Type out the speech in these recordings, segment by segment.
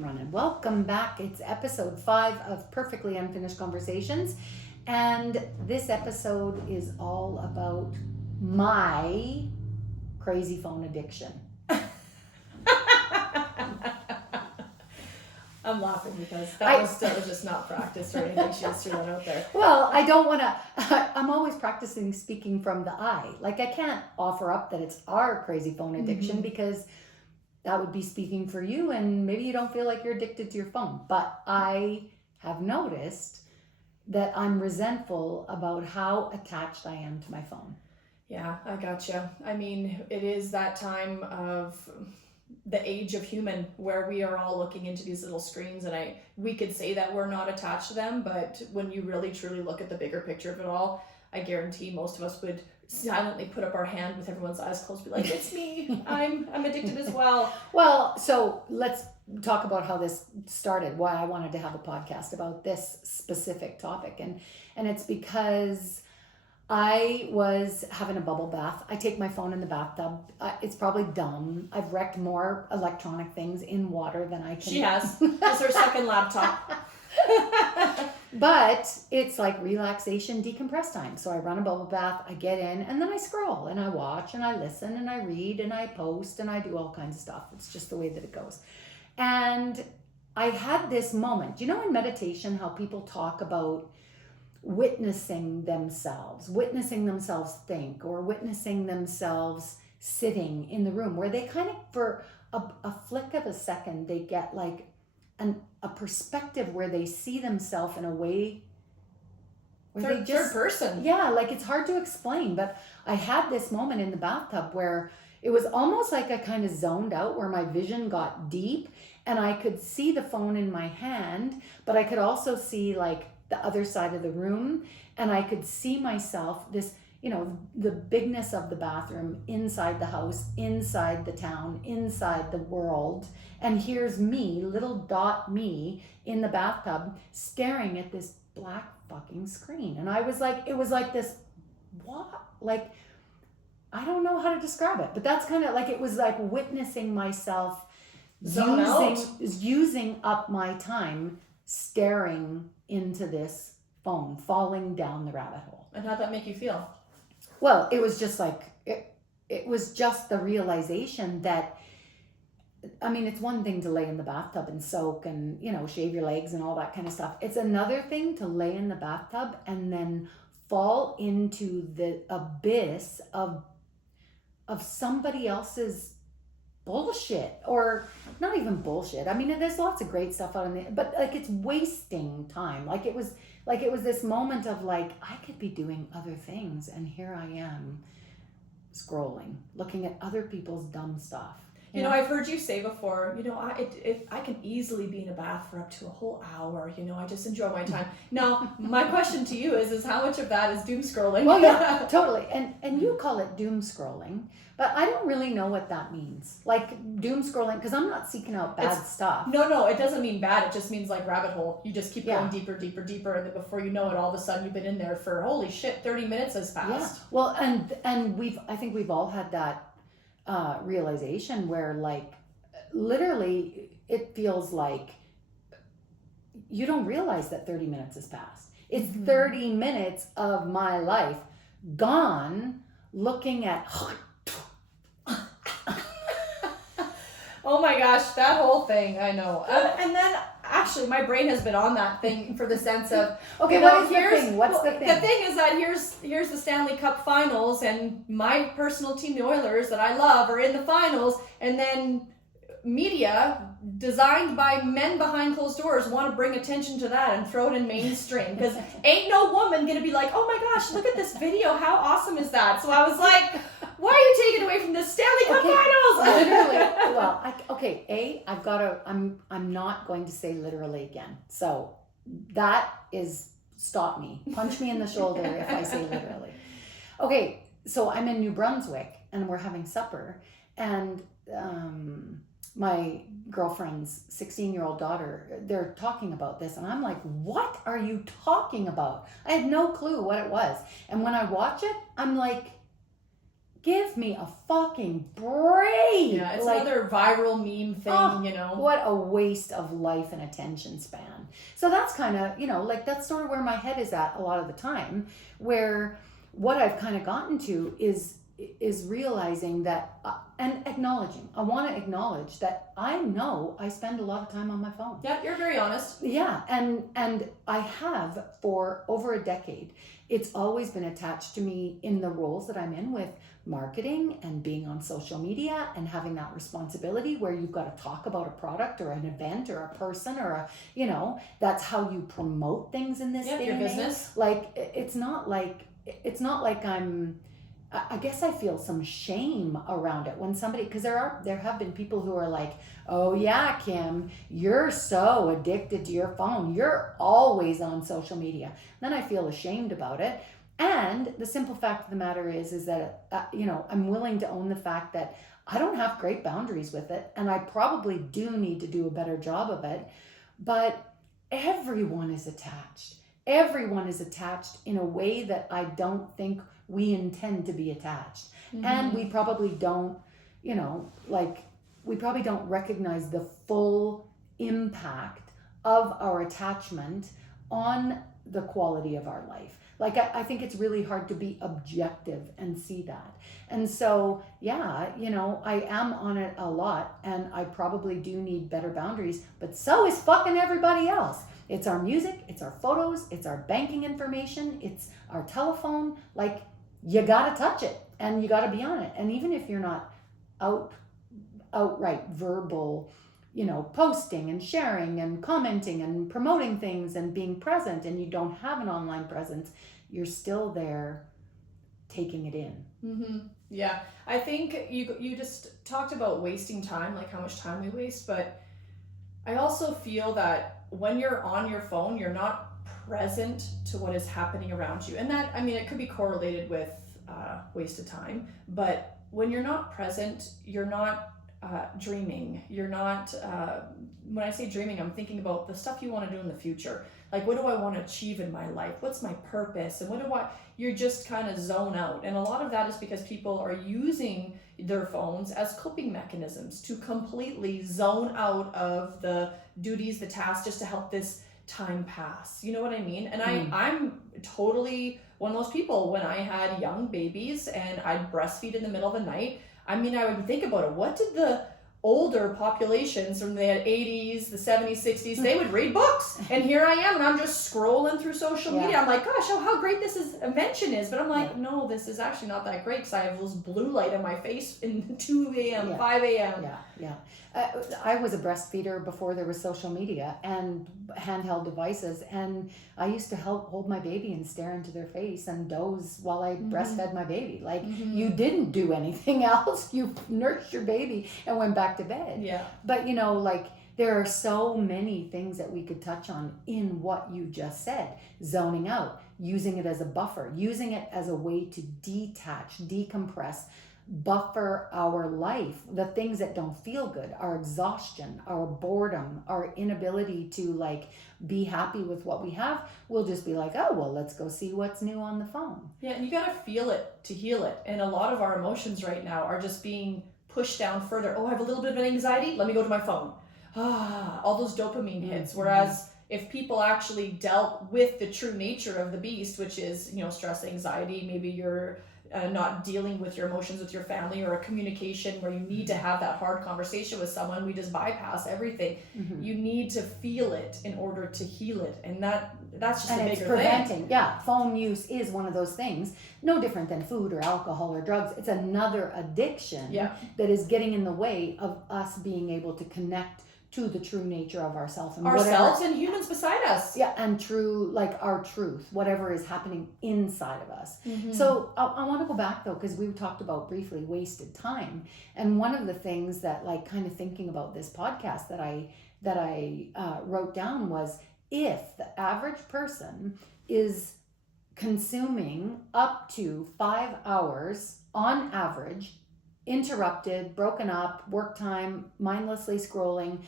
Running. Welcome back. It's episode 5 of Perfectly Unfinished Conversations. And this episode is all about my crazy phone addiction. I'm laughing because that was just not practiced or anything. She just threw that out there. Well, I don't want to, I'm always practicing speaking from the I. Like, I can't offer up that it's our crazy phone addiction because that would be speaking for you, and maybe you don't feel like you're addicted to your phone. But I have noticed that I'm resentful about how attached I am to my phone. Yeah, I gotcha. I mean, it is that time of the age of human where we are all looking into these little screens, and we could say that we're not attached to them, but when you really truly look at the bigger picture of it all, I guarantee most of us would silently put up our hand with everyone's eyes closed, be like, it's me, I'm addicted as well. Well, so let's talk about how this started, why I wanted to have a podcast about this specific topic. And it's because I was having a bubble bath. I take my phone in the bathtub. It's probably dumb. I've wrecked more electronic things in water than I can. She has. It's her second laptop. But it's like relaxation, decompress time. So I run a bubble bath, I get in, and then I scroll and I watch and I listen and I read and I post and I do all kinds of stuff. It's just the way that it goes. And I had this moment, in meditation, how people talk about witnessing themselves think, or witnessing themselves sitting in the room, where they kind of, for a flick of a second, they get like a perspective where they see themselves in a way where they just, third person. Yeah, like it's hard to explain. But I had this moment in the bathtub where it was almost like I kind of zoned out, where my vision got deep and I could see the phone in my hand, but I could also see like the other side of the room, and I could see myself, this, the bigness of the bathroom, inside the house, inside the town, inside the world. And here's me, little dot me, in the bathtub staring at this black fucking screen. And I was like, it was like this, what? Like, I don't know how to describe it, but that's kind of like, it was like witnessing myself using up my time staring into this phone, falling down the rabbit hole. And how'd that make you feel? Well, it was just like, it was just the realization that, I mean, it's one thing to lay in the bathtub and soak and, shave your legs and all that kind of stuff. It's another thing to lay in the bathtub and then fall into the abyss of somebody else's bullshit, or not even bullshit. I mean, there's lots of great stuff out in there, but like, it's wasting time. Like it was this moment of like, I could be doing other things, and here I am scrolling, looking at other people's dumb stuff. I've heard you say before, I can easily be in a bath for up to a whole hour. I just enjoy my time. Now, my question to you is how much of that is doom scrolling? Well, yeah, totally. And you call it doom scrolling, but I don't really know what that means. Like doom scrolling, because I'm not seeking out bad stuff. No, it doesn't mean bad. It just means like rabbit hole. You just keep going deeper, deeper, deeper, and then before you know it, all of a sudden you've been in there for, holy shit, 30 minutes has passed. Yeah. Well, and I think we've all had that realization where, like, literally it feels like you don't realize that 30 minutes has passed. It's 30 minutes of my life gone looking at oh my gosh, that whole thing, I know. And then actually my brain has been on that thing for the sense of, okay, what is the thing? What's the thing? The thing is that here's the Stanley Cup finals, and my personal team, the Oilers, that I love, are in the finals, and then media designed by men behind closed doors want to bring attention to that and throw it in mainstream, because ain't no woman gonna be like, oh my gosh, look at this video, how awesome is that? So I was like, why are you taking away from the Stanley Cup finals? Literally. Well, I'm not going to say literally again. So that is, stop me. Punch me in the shoulder if I say literally. Okay, so I'm in New Brunswick and we're having supper, and my girlfriend's 16-year-old daughter, they're talking about this, and I'm like, what are you talking about? I had no clue what it was. And when I watch it, I'm like, give me a fucking break. Yeah, it's like, another viral meme thing, Oh, you know. what a waste of life and attention span. So that's kind of, like that's sort of where my head is at a lot of the time, where what I've kind of gotten to is realizing that and acknowledging. I want to acknowledge that I know I spend a lot of time on my phone. Yeah, you're very honest. Yeah, and I have for over a decade. It's always been attached to me in the roles that I'm in with marketing and being on social media and having that responsibility where you've got to talk about a product or an event or a person or that's how you promote things in this day your and age. business. Like it's not like I guess I feel some shame around it when somebody, because there have been people who are like, oh yeah, Kim, you're so addicted to your phone, you're always on social media. Then I feel ashamed about it. And the simple fact of the matter is that I'm willing to own the fact that I don't have great boundaries with it, and I probably do need to do a better job of it. But everyone is attached. Everyone is attached in a way that I don't think we intend to be attached. Mm-hmm. And we probably don't, we probably don't recognize the full impact of our attachment on the quality of our life. Like, I think it's really hard to be objective and see that. And so, yeah, I am on it a lot, and I probably do need better boundaries, but so is fucking everybody else. It's our music, it's our photos, it's our banking information, it's our telephone. Like, you gotta touch it and you gotta be on it. And even if you're not outright verbal, posting and sharing and commenting and promoting things and being present, and you don't have an online presence, you're still there taking it in. Mm-hmm. Yeah, I think you just talked about wasting time, like how much time we waste, but I also feel that when you're on your phone, you're not present to what is happening around you. And that, I mean, it could be correlated with wasted time, but when you're not present, you're not dreaming. You're not, when I say dreaming, I'm thinking about the stuff you want to do in the future. Like, what do I want to achieve in my life? What's my purpose? And you're just kind of zone out. And a lot of that is because people are using their phones as coping mechanisms to completely zone out of the duties, the tasks, just to help this time pass. You know what I mean? And I'm totally one of those people. When I had young babies and I'd breastfeed in the middle of the night, I mean, I would think about it. What did the older populations from the 80s, the 70s, 60s, they would read books. And here I am, and I'm just scrolling through social media. I'm like, gosh, how great this invention is. But I'm like, no, this is actually not that great, because I have this blue light in my face in 2 a.m., 5 a.m. Yeah. I was a breastfeeder before there was social media and handheld devices, and I used to hold my baby and stare into their face and doze while I breastfed my baby. Like, you didn't do anything else. You nursed your baby and went back to bed. Yeah. But there are so many things that we could touch on in what you just said. Zoning out, using it as a buffer, using it as a way to detach, decompress, buffer our life, the things that don't feel good, our exhaustion, our boredom, our inability to be happy with what we have. We'll just be like, oh, well, let's go see what's new on the phone. Yeah, and you got to feel it to heal it. And a lot of our emotions right now are just being pushed down further. Oh, I have a little bit of an anxiety, let me go to my phone. All those dopamine hits. Whereas if people actually dealt with the true nature of the beast, which is, stress, anxiety, maybe you're not dealing with your emotions with your family, or a communication where you need to have that hard conversation with someone, we just bypass everything. You need to feel it in order to heal it, and that's just a bigger preventing. thing. Yeah, phone use is one of those things, no different than food or alcohol or drugs. It's another addiction that is getting in the way of us being able to connect to the true nature of ourselves and humans beside us. Yeah, and true, our truth, whatever is happening inside of us. So I want to go back though, because we talked about briefly wasted time, and one of the things that kind of thinking about this podcast that I wrote down was, if the average person is consuming up to 5 hours on average, interrupted, broken up, work time, mindlessly scrolling,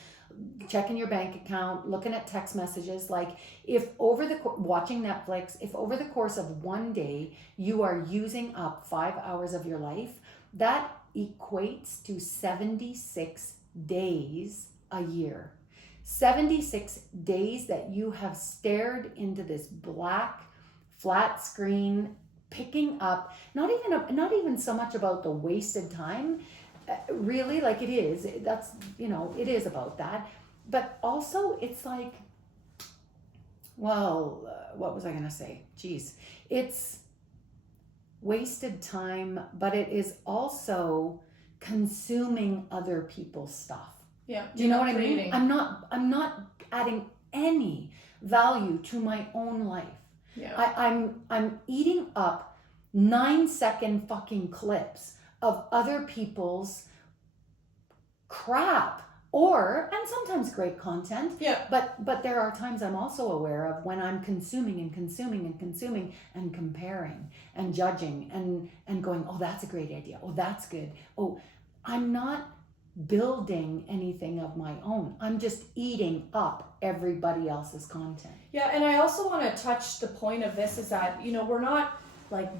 checking your bank account, looking at text messages. Like if over the watching Netflix, if over the course of one day you are using up 5 hours of your life, that equates to 76 days a year. 76 days that you have stared into this black flat screen, picking up not even so much about the wasted time, really, like it is, that's, you know, it is about that, but also it's like, well, what was I gonna say? Geez, it's wasted time, but it is also consuming other people's stuff. Yeah. Do you know what I mean? Creating. I'm not adding any value to my own life. Yeah. I'm eating up 9-second fucking clips of other people's crap, and sometimes great content. Yeah. But there are times I'm also aware of when I'm consuming and consuming and consuming and comparing and judging and going, oh, that's a great idea. Oh, that's good. Oh, I'm not building anything of my own. I'm just eating up everybody else's content. Yeah, and I also want to touch the point of this is that, you know, we're not like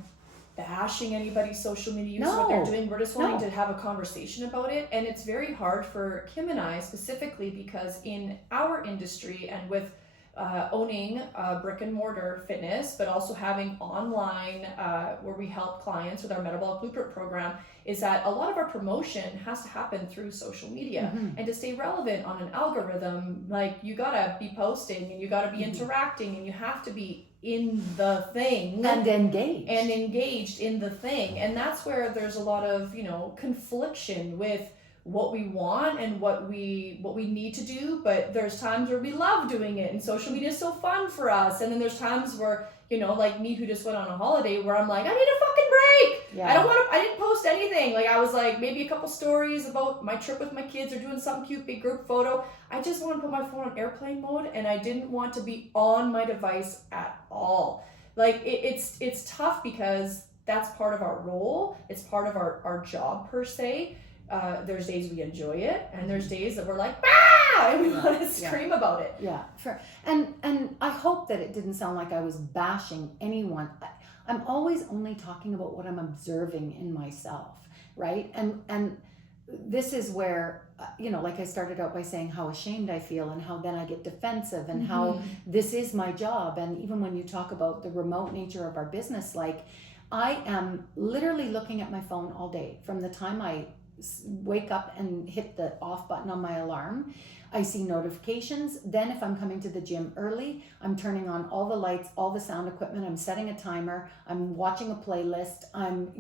bashing anybody's social media use, what they're doing. We're just wanting to have a conversation about it. And it's very hard for Kim and I specifically because in our industry and with owning brick and mortar fitness, but also having online where we help clients with our Metabolic Blueprint program, is that a lot of our promotion has to happen through social media. Mm-hmm. And to stay relevant on an algorithm, like you gotta be posting and you gotta be interacting and you have to be in the thing and engaged in the thing. And that's where there's a lot of, you know, confliction with what we want and what we need to do, but there's times where we love doing it and social media is so fun for us, and then there's times where, you know, like me who just went on a holiday where I'm like, I need a fucking break. Yeah. I didn't post anything. Like I was like maybe a couple stories about my trip with my kids or doing something cute, big group photo. I just want to put my phone on airplane mode and I didn't want to be on my device at all. Like it's tough because that's part of our role. It's part of our job per se. There's days we enjoy it, and there's days that we're like, bah! And we want to scream about it. Yeah, sure. And I hope that it didn't sound like I was bashing anyone. I'm always only talking about what I'm observing in myself, right? And this is where, you know, like I started out by saying how ashamed I feel and how then I get defensive and how this is my job. And even when you talk about the remote nature of our business, like I am literally looking at my phone all day from the time I wake up and hit the off button on my alarm. I see notifications. Then if I'm coming to the gym early, I'm turning on all the lights, all the sound equipment. I'm setting a timer. I'm watching a playlist.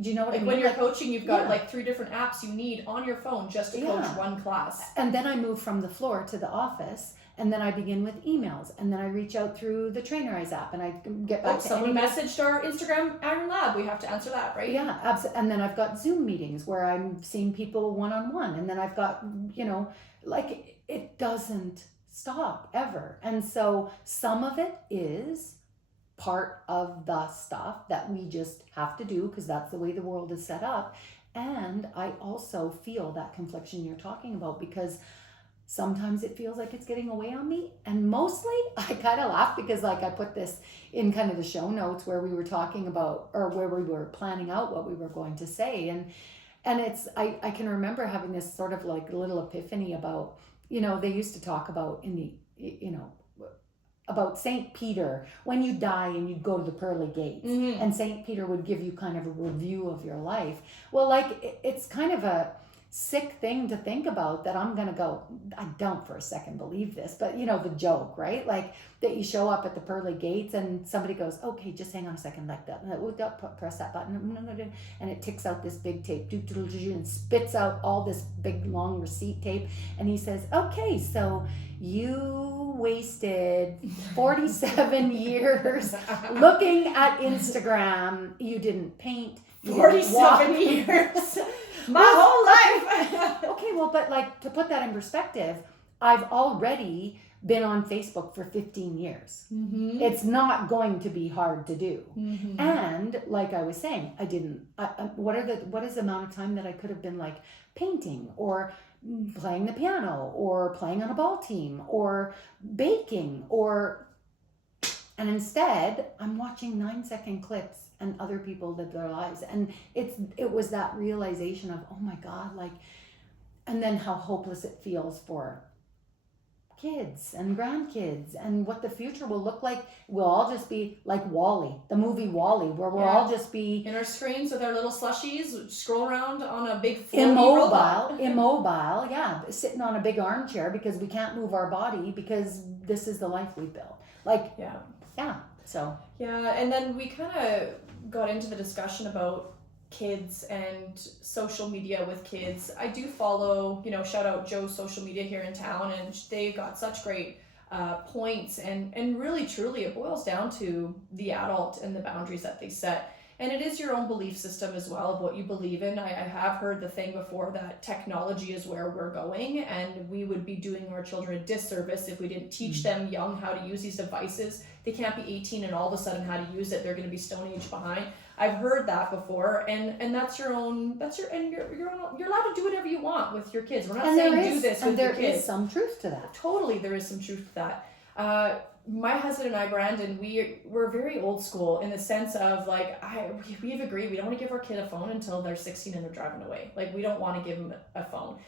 Do you know what I mean? When you're coaching, you've got like 3 different apps you need on your phone just to coach one class. And then I move from the floor to the office. And then I begin with emails, and then I reach out through the Trainerize app, and I get back to someone messaged our Instagram Iron Lab. We have to answer that, right? Yeah, absolutely. And then I've got Zoom meetings where I'm seeing people one-on-one, and then I've got, you know, like it doesn't stop ever. And so some of it is part of the stuff that we just have to do because that's the way the world is set up. And I also feel that confliction you're talking about because sometimes it feels like it's getting away on me. And mostly I kind of laugh because like I put this in kind of the show notes where we were talking about, or where we were planning out what we were going to say. And it's, I can remember having this sort of like little epiphany about, you know, they used to talk about in the, you know, about St. Peter, when you die and you'd go to the pearly gates and St. Peter would give you kind of a review of your life. Well, like it's kind of a sick thing to think about that I'm gonna go, I don't for a second believe this, but you know, the joke, right? Like that you show up at the pearly gates and somebody goes, okay, just hang on a second, like that, press that button, and it ticks out this big tape and spits out all this big long receipt tape, and he says, okay, so you wasted 47 years looking at Instagram. You didn't paint. 47 years. My whole life. Okay, well, but like to put that in perspective, I've already been on Facebook for 15 years. It's not going to be hard to do. And like I was saying, what is the amount of time that I could have been like painting or playing the piano or playing on a ball team or baking and instead I'm watching 9-second clips and other people live their lives. And it was that realization of, oh my God, like, and then how hopeless it feels for kids and grandkids and what the future will look like. We'll all just be like WALL-E, the movie WALL-E, where we'll all just be in our screens with our little slushies, scroll around on a big robot. Immobile, yeah, sitting on a big armchair because we can't move our body because this is the life we built. Like, so. Yeah, and then we kind of got into the discussion about kids and social media with kids. I do follow, shout out Joe's social media here in town, and they've got such great points, and really truly it boils down to the adult and the boundaries that they set. And it is your own belief system as well of what you believe in. I have heard the thing before that technology is where we're going, and we would be doing our children a disservice if we didn't teach them young how to use these devices. They can't be 18 and all of a sudden how to use it. They're going to be Stone Age behind. I've heard that before, and that's your own. You're allowed to do whatever you want with your kids. We're not saying do this with your kids. There is some truth to that. Totally, there is some truth to that. My husband and I, Brandon, we're very old school in the sense of like we've agreed we don't want to give our kid a phone until they're 16 and they're driving away. Like we don't want to give them a phone.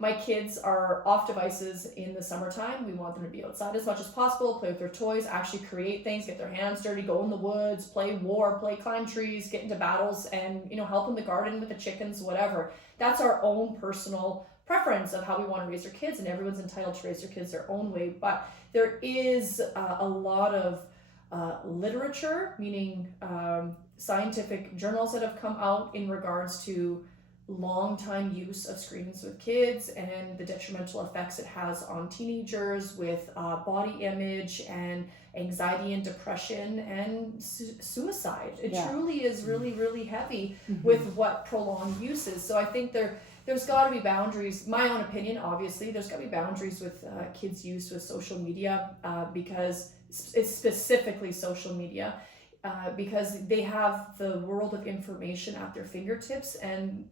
My kids are off devices in the summertime. We want them to be outside as much as possible, play with their toys, actually create things, get their hands dirty, go in the woods, play war, climb trees, get into battles, and help in the garden with the chickens, whatever. That's our own personal preference of how we want to raise our kids, and everyone's entitled to raise their kids their own way. But there is a lot of literature, meaning scientific journals that have come out in regards to long time use of screens with kids and the detrimental effects it has on teenagers with body image and anxiety and depression and suicide. It truly is really, really heavy with what prolonged use is. So I think there's got to be boundaries. My own opinion, obviously, there's got to be boundaries with kids' use with social media because it's specifically social media because they have the world of information at their fingertips, and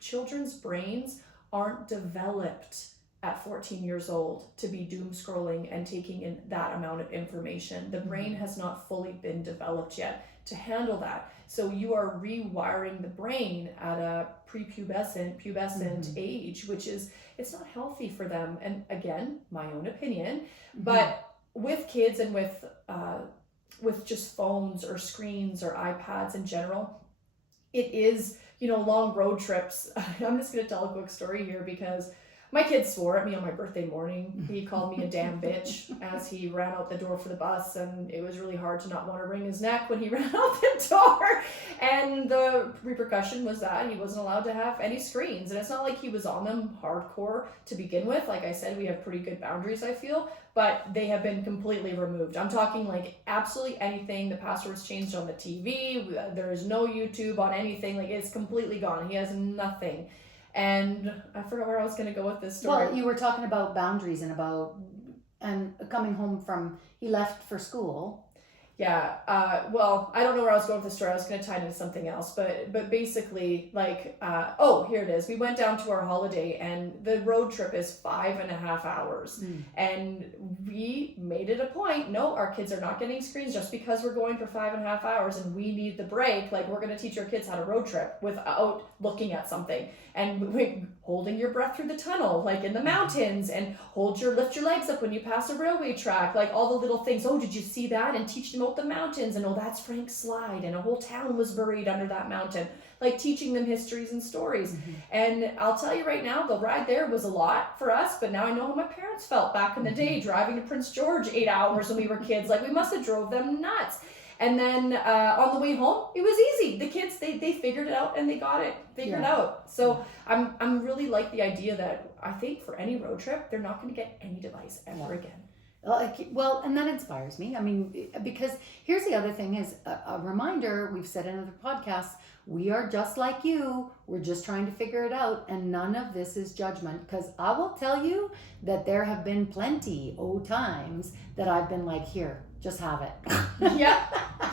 children's brains aren't developed at 14 years old to be doom scrolling and taking in that amount of information. The brain has not fully been developed yet to handle that. So you are rewiring the brain at a pubescent age, which is, it's not healthy for them. And again, my own opinion, but with kids and with just phones or screens or iPads in general, it is, long road trips. I'm just going to tell a quick story here because my kid swore at me on my birthday morning. He called me a damn bitch as he ran out the door for the bus, and it was really hard to not want to wring his neck when he ran out the door. And the repercussion was that he wasn't allowed to have any screens. And it's not like he was on them hardcore to begin with. Like I said, we have pretty good boundaries, I feel, but they have been completely removed. I'm talking like absolutely anything. The password's changed on the TV. There is no YouTube on anything. Like it's completely gone. He has nothing. And I forgot where I was going to go with this story. Well, you were talking about boundaries and coming home from, he left for school. Yeah. Well, I don't know where I was going with the story. I was going to tie it into something else, but basically like, here it is. We went down to our holiday and the road trip is 5.5 hours. And we made it a point. No, our kids are not getting screens just because we're going for 5.5 hours and we need the break. Like we're going to teach our kids how to road trip without looking at something and holding your breath through the tunnel, like in the mountains, and lift your legs up when you pass a railway track, like all the little things. Oh, did you see that? And teach them about the mountains, and that's Frank's Slide, and a whole town was buried under that mountain. Like teaching them histories and stories. And I'll tell you right now, the ride there was a lot for us, but now I know how my parents felt back in the day, driving to Prince George 8 hours when we were kids. Like we must have drove them nuts. And then on the way home, it was easy. The kids, they figured it out and they got it figured out. So I'm really like the idea that I think for any road trip, they're not going to get any device ever again. Well, and that inspires me. I mean, because here's the other thing is a reminder, we've said in other podcasts, we are just like you. We're just trying to figure it out. And none of this is judgment, because I will tell you that there have been plenty of times that I've been like, here, just have it. Yeah,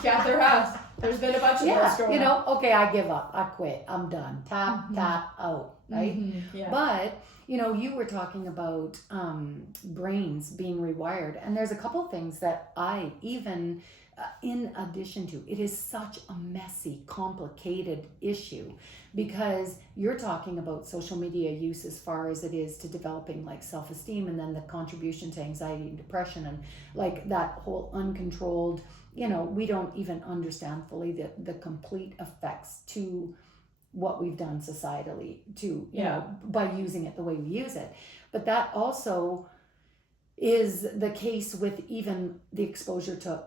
there has. There's been a bunch of those growing up. Okay, I give up. I quit. I'm done. Tap, out. right? Yeah. But you were talking about brains being rewired, and there's a couple things that I even, in addition to, it is such a messy, complicated issue, because you're talking about social media use as far as it is to developing like self-esteem, and then the contribution to anxiety and depression, and like that whole uncontrolled, we don't even understand fully the complete effects to what we've done societally to by using it the way we use it. But that also is the case with even the exposure to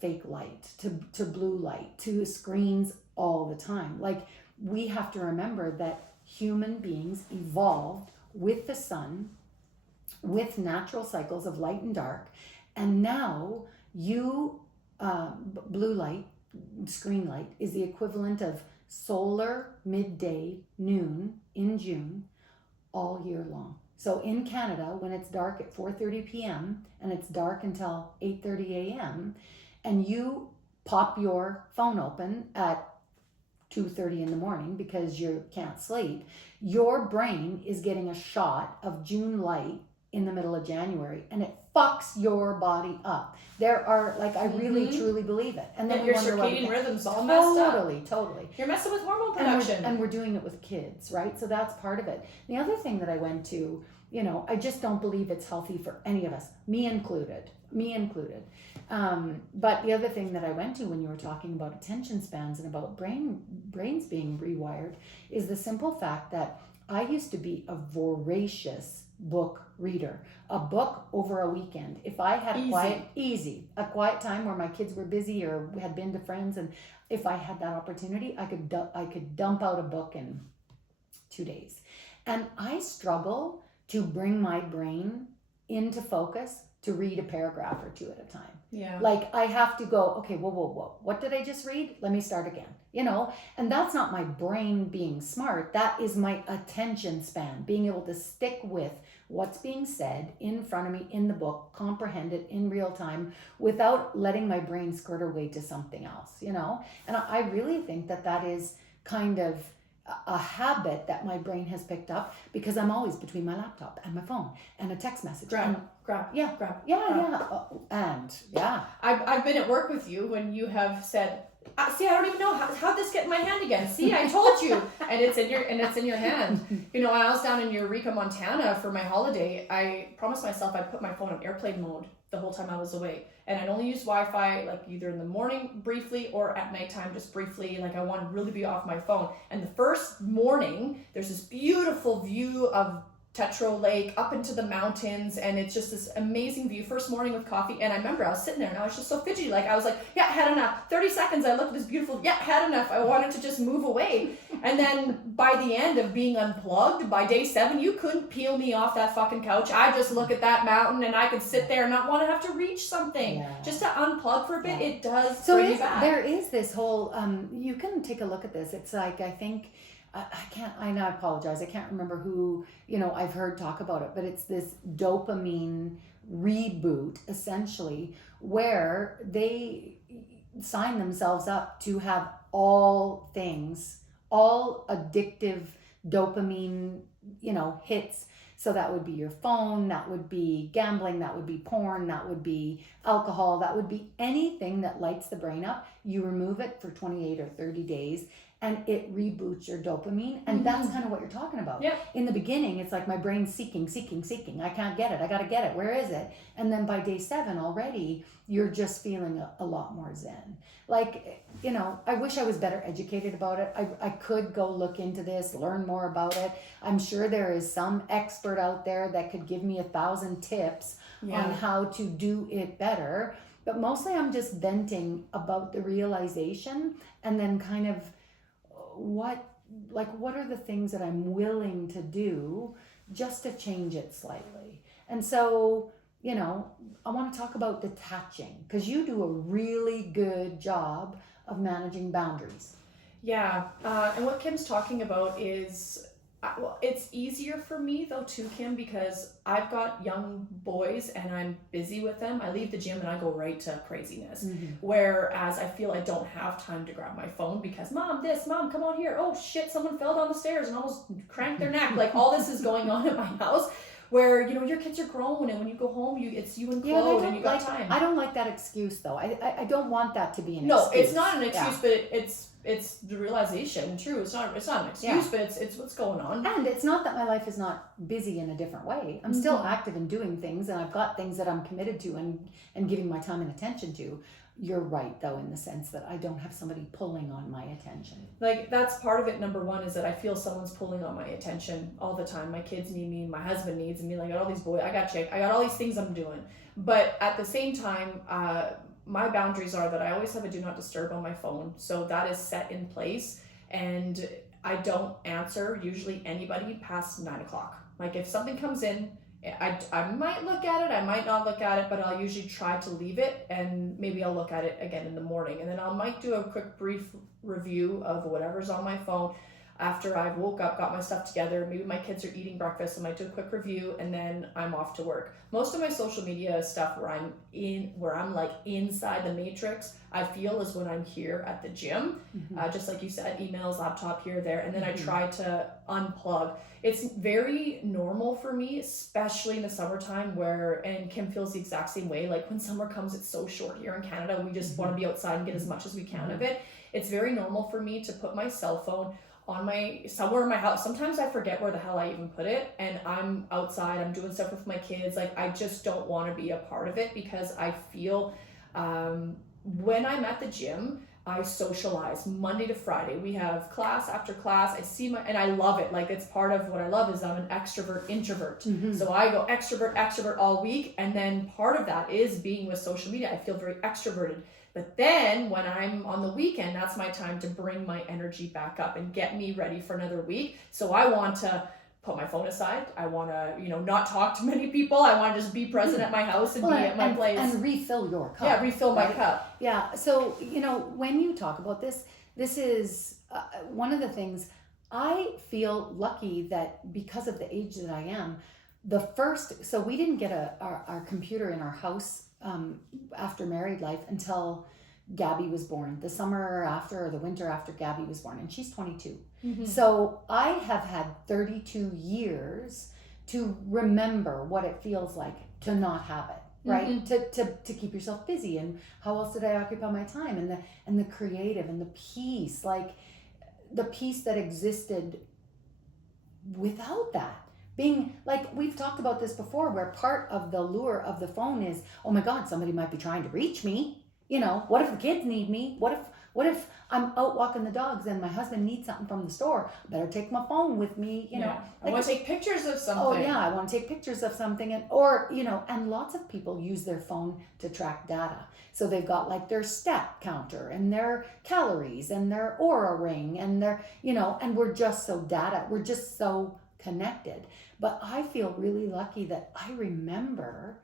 fake light, to blue light, to screens all the time. Like, we have to remember that human beings evolved with the sun, with natural cycles of light and dark, and now blue light, screen light, is the equivalent of solar midday noon in June all year long. So in Canada, when it's dark at 4:30 p.m. and it's dark until 8:30 a.m., and you pop your phone open at 2:30 in the morning because you can't sleep, your brain is getting a shot of June light in the middle of January, and it fucks your body up. There are, like, I really truly believe it. And then your circadian rhythms all messed up. Totally. You're messing with hormone production. And we're doing it with kids, right? So that's part of it. The other thing that I went to, I just don't believe it's healthy for any of us, me included. But the other thing that I went to when you were talking about attention spans and about brains being rewired is the simple fact that I used to be a voracious book reader. A book over a weekend. If I had a quiet time where my kids were busy or had been to friends, and if I had that opportunity, I could dump out a book in 2 days. And I struggle to bring my brain into focus to read a paragraph or two at a time. Yeah. Like, I have to go, okay, whoa. What did I just read? Let me start again. And that's not my brain being smart. That is my attention span, being able to stick with what's being said in front of me in the book, comprehend it in real time without letting my brain skirt away to something else, And I really think that is kind of a habit that my brain has picked up, because I'm always between my laptop and my phone and a text message. Grab. I've been at work with you when you have said, see, I don't even know how'd this get in my hand again. See, I told you, and it's in your hand. When I was down in Eureka, Montana for my holiday, I promised myself I'd put my phone on airplane mode the whole time I was away, and I'd only use Wi-Fi like either in the morning briefly or at nighttime just briefly. Like, I want to really be off my phone. And the first morning, there's this beautiful view of Tetro Lake up into the mountains, and it's just this amazing view. First morning with coffee, and I remember I was sitting there and I was just so fidgety. Like, I was like, yeah, had enough. 30 seconds, I looked at this beautiful, yeah, had enough. I wanted to just move away. And then by the end of being unplugged, by day 7, you couldn't peel me off that fucking couch. I just look at that mountain and I could sit there and not want to have to reach something. Yeah. Just to unplug for a bit, it does bring you back. There is this whole, you can take a look at this. It's like, I think, I apologize. I can't remember who, I've heard talk about it, but it's this dopamine reboot, essentially, where they sign themselves up to have all addictive dopamine, hits. So that would be your phone, that would be gambling, that would be porn, that would be alcohol, that would be anything that lights the brain up. You remove it for 28 or 30 days, and it reboots your dopamine. And that's kind of what you're talking about. Yeah. In the beginning, it's like my brain's seeking. I can't get it. I got to get it. Where is it? And then by day 7 already, you're just feeling a lot more zen. Like, I wish I was better educated about it. I could go look into this, learn more about it. I'm sure there is some expert out there that could give me 1,000 tips on how to do it better. But mostly I'm just venting about the realization, and then kind of what are the things that I'm willing to do just to change it slightly. And so, I want to talk about detaching, because you do a really good job of managing boundaries. Yeah, and what Kim's talking about is Well, it's easier for me though too, Kim, because I've got young boys and I'm busy with them. I leave the gym and I go right to craziness. Whereas I feel I don't have time to grab my phone because mom, come on here. Oh shit, someone fell down the stairs and almost cranked their neck. Like all this is going on at my house. Where your kids are grown and when you go home, it's you and Claude and you got time. I don't like that excuse though. I don't want that to be an excuse. No, it's not an excuse, but it's the realization. True, it's not an excuse, but it's what's going on. And it's not that my life is not busy in a different way. I'm still active and doing things, and I've got things that I'm committed to and giving my time and attention to. You're right though, in the sense that I don't have somebody pulling on my attention. Like that's part of it. Number one is that I feel someone's pulling on my attention all the time. My kids need me, my husband needs me. Like I got all these boys, I got all these things I'm doing. But at the same time, my boundaries are that I always have a do not disturb on my phone. So that is set in place, and I don't answer usually anybody past 9 o'clock. Like if something comes in, I might look at it, I might not look at it, but I'll usually try to leave it, and maybe I'll look at it again in the morning. And then I might do a quick brief review of whatever's on my phone after I've woke up, got my stuff together. Maybe my kids are eating breakfast, I might do a quick review, and then I'm off to work. Most of my social media stuff where I'm like inside the matrix, I feel is when I'm here at the gym. Just like you said, emails, laptop, here, there, and then I try to unplug. It's very normal for me, especially in the summertime and Kim feels the exact same way. Like when summer comes, it's so short here in Canada. We just want to be outside and get as much as we can of it. It's very normal for me to put my cell phone on somewhere in my house. Sometimes I forget where the hell I even put it, and I'm outside, I'm doing stuff with my kids. Like I just don't want to be a part of it because I feel when I'm at the gym, I socialize Monday to Friday. We have class after class. I see and I love it. Like it's part of what I love is I'm an extrovert introvert. So I go extrovert all week, and then part of that is being with social media. I feel very extroverted. But then when I'm on the weekend, that's my time to bring my energy back up and get me ready for another week. So I want to put my phone aside. I want to, not talk to many people. I want to just be present at my house and be at my place. And refill your cup. Yeah, refill my cup. Yeah. So, when you talk about this is one of the things I feel lucky that because of the age that I am, so we didn't get our computer in our house after married life until Gabby was born, the summer after or the winter after Gabby was born, and she's 22. So I have had 32 years to remember what it feels like to not have it, right? To keep yourself busy, and how else did I occupy my time, and the creative and the peace, like the peace that existed without that. Being like, we've talked about this before, where part of the lure of the phone is, oh my God, somebody might be trying to reach me. What if the kids need me? What if I'm out walking the dogs and my husband needs something from the store? I better take my phone with me, I want to take pictures of something. Oh yeah, I want to take pictures of something, and lots of people use their phone to track data. So they've got like their step counter and their calories and their Oura ring and their, and we're just so connected. But I feel really lucky that I remember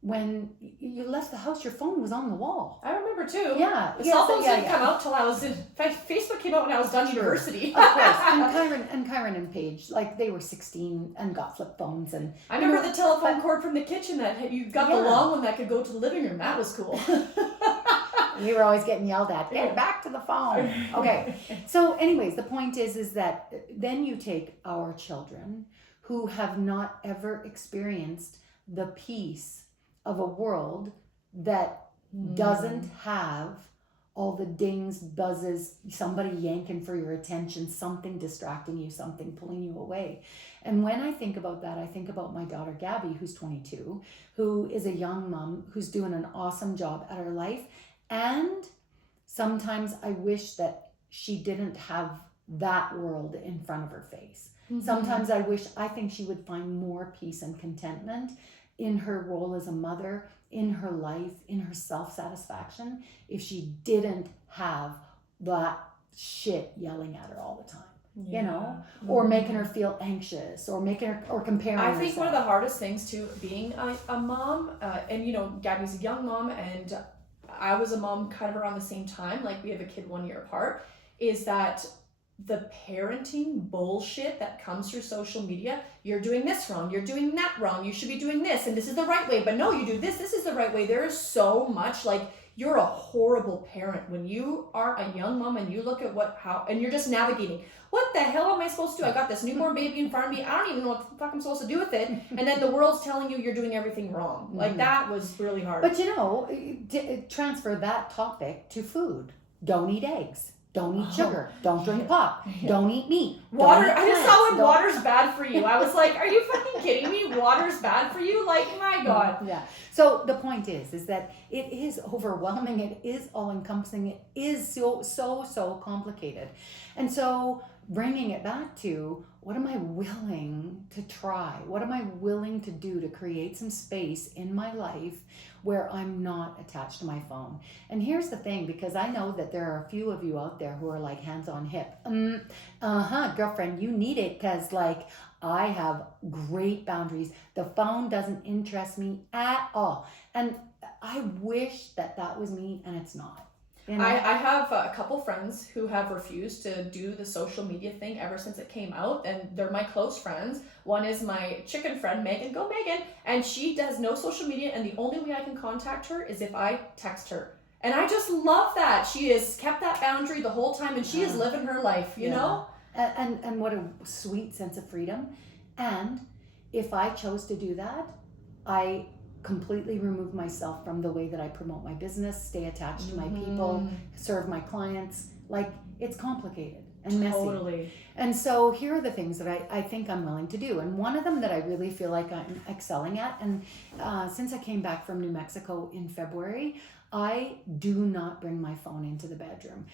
when you left the house, your phone was on the wall. I remember too. Yeah. The cell phones didn't come out till I was in fact, Facebook came out when I was done university. Of course. And Kyron and Paige, like they were 16 and got flip phones, and I remember the telephone cord from the kitchen that you got the long one that could go to the living room. That was cool. We were always getting yelled at. Get back to the phone. Okay. So anyways, the point is that then you take our children who have not ever experienced the peace of a world that doesn't have all the dings, buzzes, somebody yanking for your attention, something distracting you, something pulling you away. And when I think about that, I think about my daughter Gabby, who's 22, who is a young mom, who's doing an awesome job at her life. And sometimes I wish that she didn't have that world in front of her face. Sometimes I think she would find more peace and contentment in her role as a mother, in her life, in her self-satisfaction, if she didn't have that shit yelling at her all the time, or making her feel anxious, or comparing I think herself. one of the hardest things too, being a mom, and Gabby's a young mom, and I was a mom kind of around the same time, like we have a kid 1 year apart, is that the parenting bullshit that comes through social media. You're doing this wrong, you're doing that wrong, you should be doing this, and this is the right way, but no, you do this is the right way. There is so much, like, you're a horrible parent when you are a young mom and you look at and you're just navigating. What the hell am I supposed to do? I got this newborn baby in front of me. I don't even know what the fuck I'm supposed to do with it. And then the world's telling you you're doing everything wrong. Like, that was really hard. But transfer that topic to food. Don't eat eggs. Don't eat sugar. Don't drink pop. Don't eat meat. Water. I just saw when water's bad for you. I was like, are you fucking kidding me? Water's bad for you? Like, my God. Yeah. So the point is that it is overwhelming. It is all encompassing. It is so complicated. And so bringing it back to, what am I willing to try? What am I willing to do to create some space in my life where I'm not attached to my phone? And here's the thing, because I know that there are a few of you out there who are like hands on hip. Girlfriend, you need it, because like, I have great boundaries. The phone doesn't interest me at all. And I wish that was me, and it's not. You know? I have a couple friends who have refused to do the social media thing ever since it came out, and they're my close friends. One is my chicken friend, Megan. Go Megan! And she does no social media, and the only way I can contact her is if I text her. And I just love that. She has kept that boundary the whole time, and she is living her life, you know? And what a sweet sense of freedom. And if I chose to do that, I completely remove myself from the way that I promote my business, stay attached to my people, serve my clients. Like, it's complicated and messy. Totally. And so here are the things that I think I'm willing to do. And one of them that I really feel like I'm excelling at, and since I came back from New Mexico in February, I do not bring my phone into the bedroom.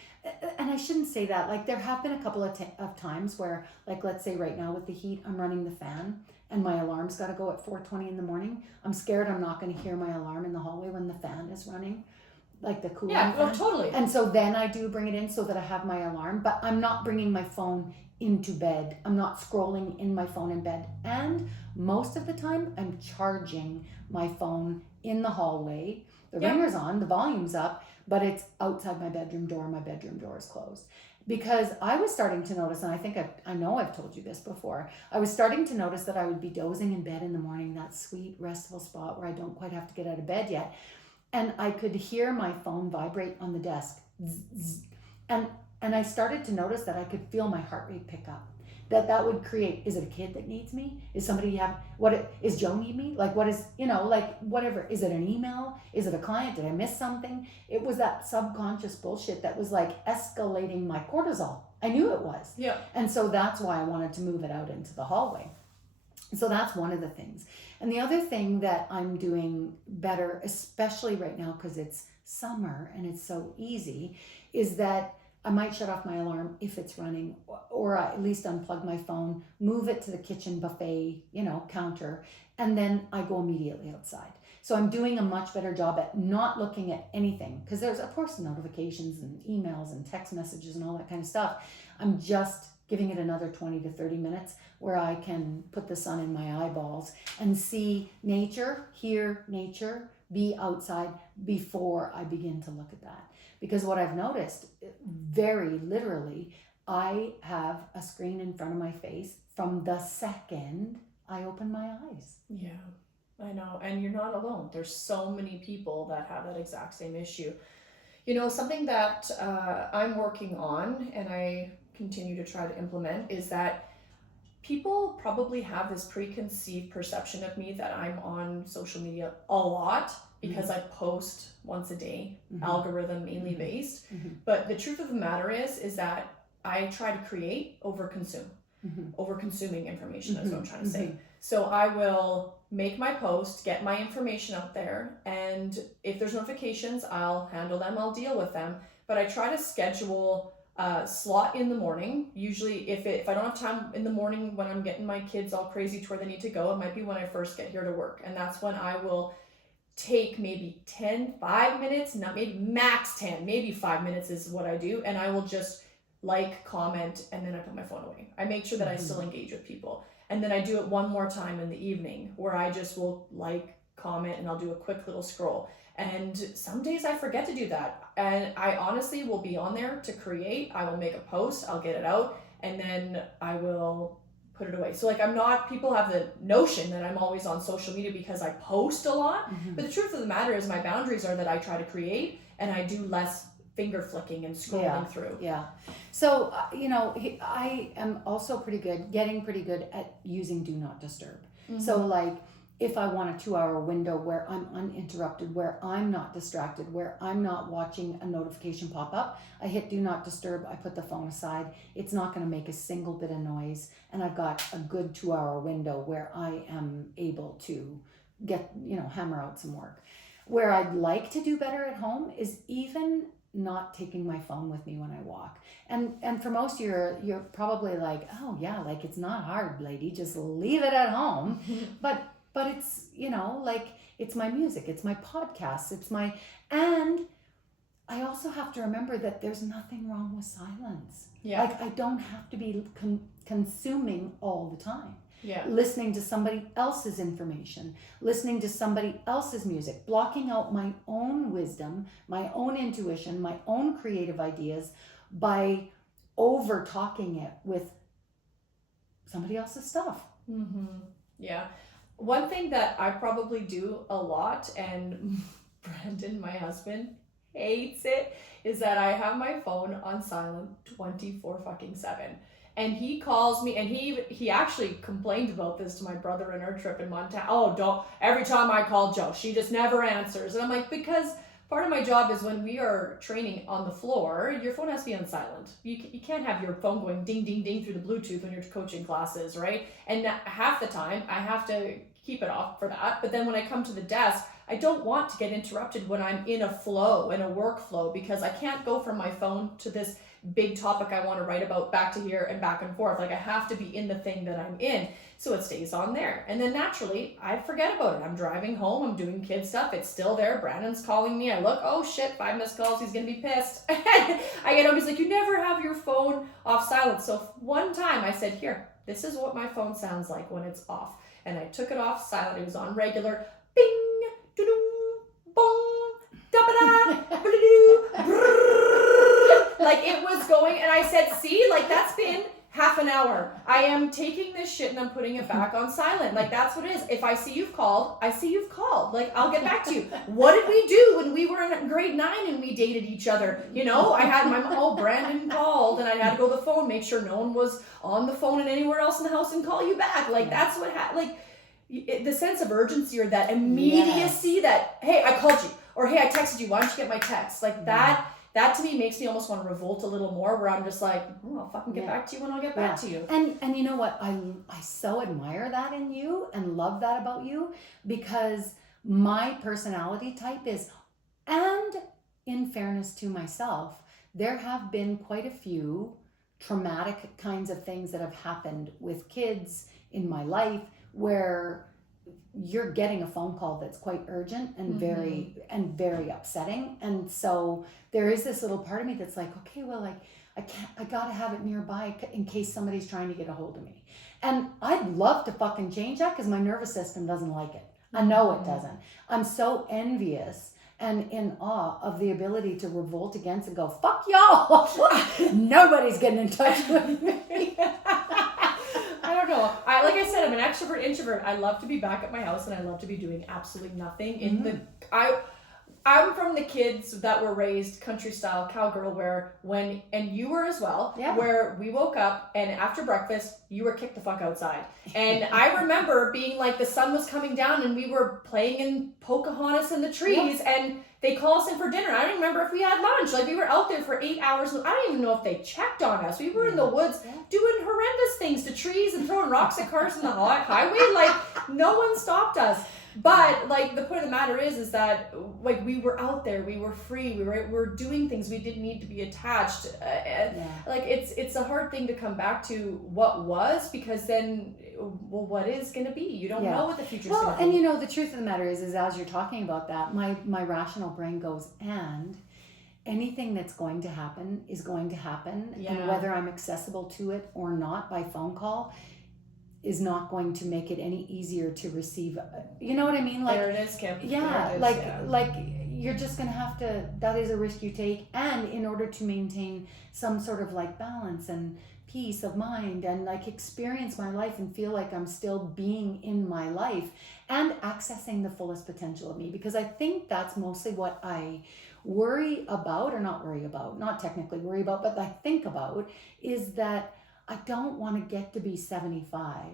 And I shouldn't say that. Like, there have been a couple of times where, like, let's say right now with the heat, I'm running the fan and my alarm's got to go at 4:20 in the morning. I'm scared I'm not going to hear my alarm in the hallway when the fan is running, like the cooling fan. Yeah, totally. And so then I do bring it in so that I have my alarm, but I'm not bringing my phone into bed. I'm not scrolling in my phone in bed. And most of the time, I'm charging my phone in the hallway. The ringer's on, the volume's up, but it's outside my bedroom door. My bedroom door is closed. Because I was starting to notice, and I think I know I've told you this before, I was starting to notice that I would be dozing in bed in the morning, that sweet, restful spot where I don't quite have to get out of bed yet. And I could hear my phone vibrate on the desk. Zzz, and I started to notice that I could feel my heart rate pick up. That would create, is it a kid that needs me? Is somebody is Joe need me? Like, what is, like, whatever. Is it an email? Is it a client? Did I miss something? It was that subconscious bullshit that was like escalating my cortisol. I knew it was. Yeah. And so that's why I wanted to move it out into the hallway. So that's one of the things. And the other thing that I'm doing better, especially right now because it's summer and it's so easy, is that I might shut off my alarm if it's running, or at least unplug my phone, move it to the kitchen buffet, counter, and then I go immediately outside. So I'm doing a much better job at not looking at anything, because there's, of course, notifications and emails and text messages and all that kind of stuff. I'm just giving it another 20 to 30 minutes where I can put the sun in my eyeballs and see nature, hear nature, be outside before I begin to look at that. Because what I've noticed, very literally, I have a screen in front of my face from the second I open my eyes. Yeah, I know. And you're not alone. There's so many people that have that exact same issue. Something that I'm working on and I continue to try to implement is that people probably have this preconceived perception of me that I'm on social media a lot, because I post once a day, algorithm mainly based. But the truth of the matter is that I try to create over consume. Over consuming information is what I'm trying to say. So I will make my post, get my information out there, and if there's notifications, I'll handle them, I'll deal with them. But I try to schedule a slot in the morning. Usually if I don't have time in the morning when I'm getting my kids all crazy to where they need to go, it might be when I first get here to work. And that's when I will take maybe 5 minutes, not maybe max 10, maybe 5 minutes is what I do. And I will just comment, and then I put my phone away. I make sure that I still engage with people. And then I do it one more time in the evening where I just will comment and I'll do a quick little scroll. And some days I forget to do that. And I honestly will be on there to create. I will make a post, I'll get it out, and then I will put it away. So like people have the notion that I'm always on social media because I post a lot. Mhm. But the truth of the matter is my boundaries are that I try to create and I do less finger flicking and scrolling through. Yeah. So, I am also getting pretty good at using Do Not Disturb. Mm-hmm. So like, if I want a 2-hour window where I'm uninterrupted, where I'm not distracted, where I'm not watching a notification pop up, I hit Do Not Disturb, I put the phone aside. It's not going to make a single bit of noise. And I've got a good 2-hour window where I am able to get, hammer out some work. Where I'd like to do better at home is even not taking my phone with me when I walk. And for most of you, you're probably like, oh yeah, like it's not hard, lady, just leave it at home. But it's, like it's my music, it's my podcasts, and I also have to remember that there's nothing wrong with silence. Yeah. Like I don't have to be consuming all the time. Yeah. Listening to somebody else's information, listening to somebody else's music, blocking out my own wisdom, my own intuition, my own creative ideas by over talking it with somebody else's stuff. Mm-hmm. Yeah. One thing that I probably do a lot, and Brandon, my husband, hates it, is that I have my phone on silent 24/7. And he calls me, and he actually complained about this to my brother in our trip in Montana. Oh, don't, every time I call Jo, she just never answers. And I'm like, because part of my job is when we are training on the floor, your phone has to be on silent. You can't have your phone going ding, ding, ding through the Bluetooth when you're coaching classes, right? And half the time I have to keep it off for that. But then when I come to the desk, I don't want to get interrupted when I'm in a flow, in a workflow, because I can't go from my phone to this big topic I want to write about back to here and back and forth. Like I have to be in the thing that I'm in. So it stays on there. And then naturally, I forget about it. I'm driving home, I'm doing kid stuff, it's still there. Brandon's calling me. I look, oh shit, 5 missed calls, he's gonna be pissed. I get home, he's like, you never have your phone off silent. So one time I said, here, this is what my phone sounds like when it's off. And I took it off silent. It was on regular. Bing, doo-doo, bong, da-ba-da, ba-da-doo, brrrr. Like it was going, and I said, see, like that's been half an hour. I am taking this shit and I'm putting it back on silent. Like that's what it is. If I see you've called, I see you've called. Like I'll get back to you. What did we do when we were in grade 9 and we dated each other? I had Brandon called and I had to go to the phone, make sure no one was on the phone and anywhere else in the house and call you back. Like that's what the sense of urgency or that immediacy that, hey, I called you, or hey, I texted you, why don't you get my text? Like that to me makes me almost want to revolt a little more, where I'm just like, I'll fucking get back to you when I'll get back to you. And you know what? I so admire that in you and love that about you, because my personality type is, and in fairness to myself, there have been quite a few traumatic kinds of things that have happened with kids in my life where you're getting a phone call that's quite urgent and very upsetting. And so there is this little part of me that's like, okay, well, like I gotta have it nearby in case somebody's trying to get a hold of me. And I'd love to fucking change that because my nervous system doesn't like it. I know it doesn't. I'm so envious and in awe of the ability to revolt against and go, fuck y'all. Nobody's getting in touch with me. I don't know. Like I said, I'm an extrovert, introvert. I love to be back at my house and I love to be doing absolutely nothing. I'm from the kids that were raised country style cowgirl, where and you were as well, where we woke up and after breakfast, you were kicked the fuck outside. And I remember being like, the sun was coming down and we were playing in Pocahontas in the trees and they call us in for dinner. I don't remember if we had lunch. Like we were out there for 8 hours. I don't even know if they checked on us. We were in the woods doing horrendous things to trees and throwing rocks at cars in the highway. Like no one stopped us. But like the point of the matter is that like we were out there, we were free, we were doing things, we didn't need to be attached. Like it's a hard thing to come back to what was, because then what is going to be? You don't know what the future's going to be. And the truth of the matter is as you're talking about that, my rational brain goes, and anything that's going to happen is going to happen, and whether I'm accessible to it or not by phone call, not going to make it any easier to receive. You know what I mean? Like, there it is, Kim. yeah, There it is, like yeah. like you're just gonna have to. That is a risk you take, and in order to maintain some sort of like balance and peace of mind and like experience my life and feel like I'm still being in my life and accessing the fullest potential of me, because I think that's mostly what I worry about, or not worry about, not technically worry about, but I think about, is that I don't want to get to be 75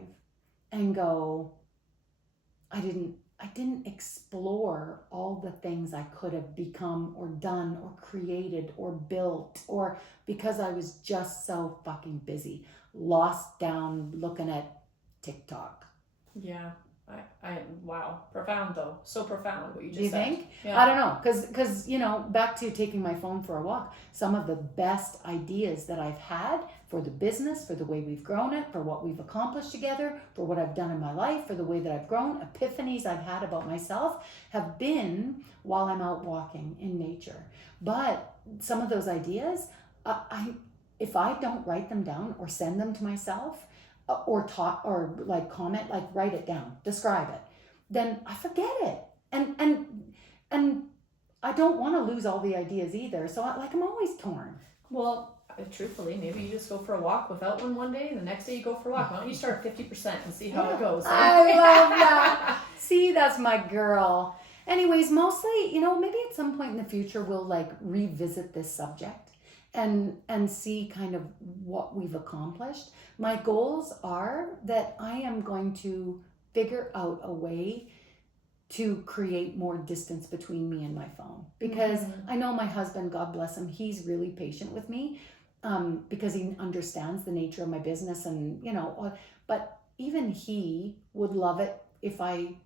and go, I didn't explore all the things I could have become or done or created or built, or because I was just so fucking busy, lost down looking at TikTok. Yeah. I wow, profound though, so profound what you just Do you said. think? Yeah. I don't know, because you know, back to taking my phone for a walk, some of the best ideas that I've had for the business, for the way we've grown it, for what we've accomplished together, for what I've done in my life, for the way that I've grown, epiphanies I've had about myself, have been while I'm out walking in nature. But some of those ideas, if I don't write them down or send them to myself, or talk or like comment, like write it down, describe it, then I forget it. And I don't want to lose all the ideas either. So I'm always torn. Well, truthfully, maybe you just go for a walk without one day, and the next day you go for a walk. Why don't you start 50% and see how it goes? I love that. See, that's my girl. Anyways, mostly, you know, maybe at some point in the future we'll like revisit this subject and see kind of what we've accomplished. My goals are that I am going to figure out a way to create more distance between me and my phone, because I know my husband, God bless him, he's really patient with me, because he understands the nature of my business, and you know, but even he would love it if I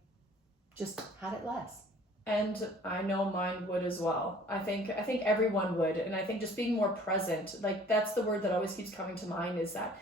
just had it less. And I know mine would as well. I think everyone would, and I think just being more present, like that's the word that always keeps coming to mind, is that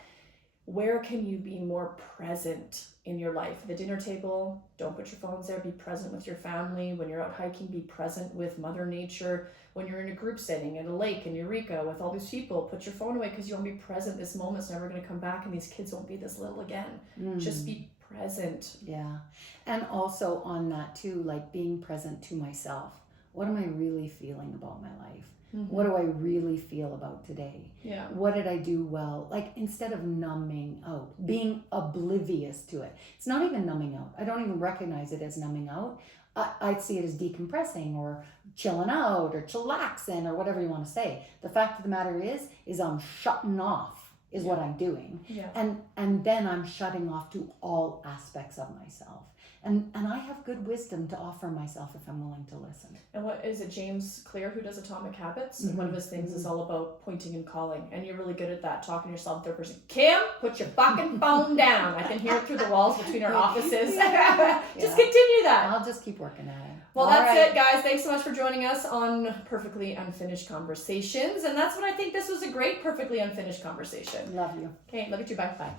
where can you be more present in your life? The dinner table, don't put your phones there. Be present with your family. When you're out hiking, be present with Mother Nature. When you're in a group setting at a lake in Eureka with all these people, put your phone away, because you want to be present. This moment's never going to come back, and these kids won't be this little again. Just be present. Yeah. And also on that too, like being present to myself. What am I really feeling about my life? What do I really feel about today? Yeah. What did I do well? Like, instead of numbing out, being oblivious to it. It's not even numbing out. I don't even recognize it as numbing out. I'd see it as decompressing or chilling out or chillaxing or whatever you want to say. The fact of the matter is I'm shutting off is what I'm doing. Yeah. And then I'm shutting off to all aspects of myself. And I have good wisdom to offer myself if I'm willing to listen. And what is it, James Clear, who does Atomic Habits? And one of his things is all about pointing and calling. And you're really good at that, talking to yourself in third person. Kim, put your fucking phone down. I can hear it through the walls between our offices. Just continue that. I'll just keep working at it. Well, All that's right. it, guys. Thanks so much for joining us on Perfectly Unfinished Conversations. And that's what I think this was, a great Perfectly Unfinished conversation. Love you. Okay, love you too. Bye. Bye.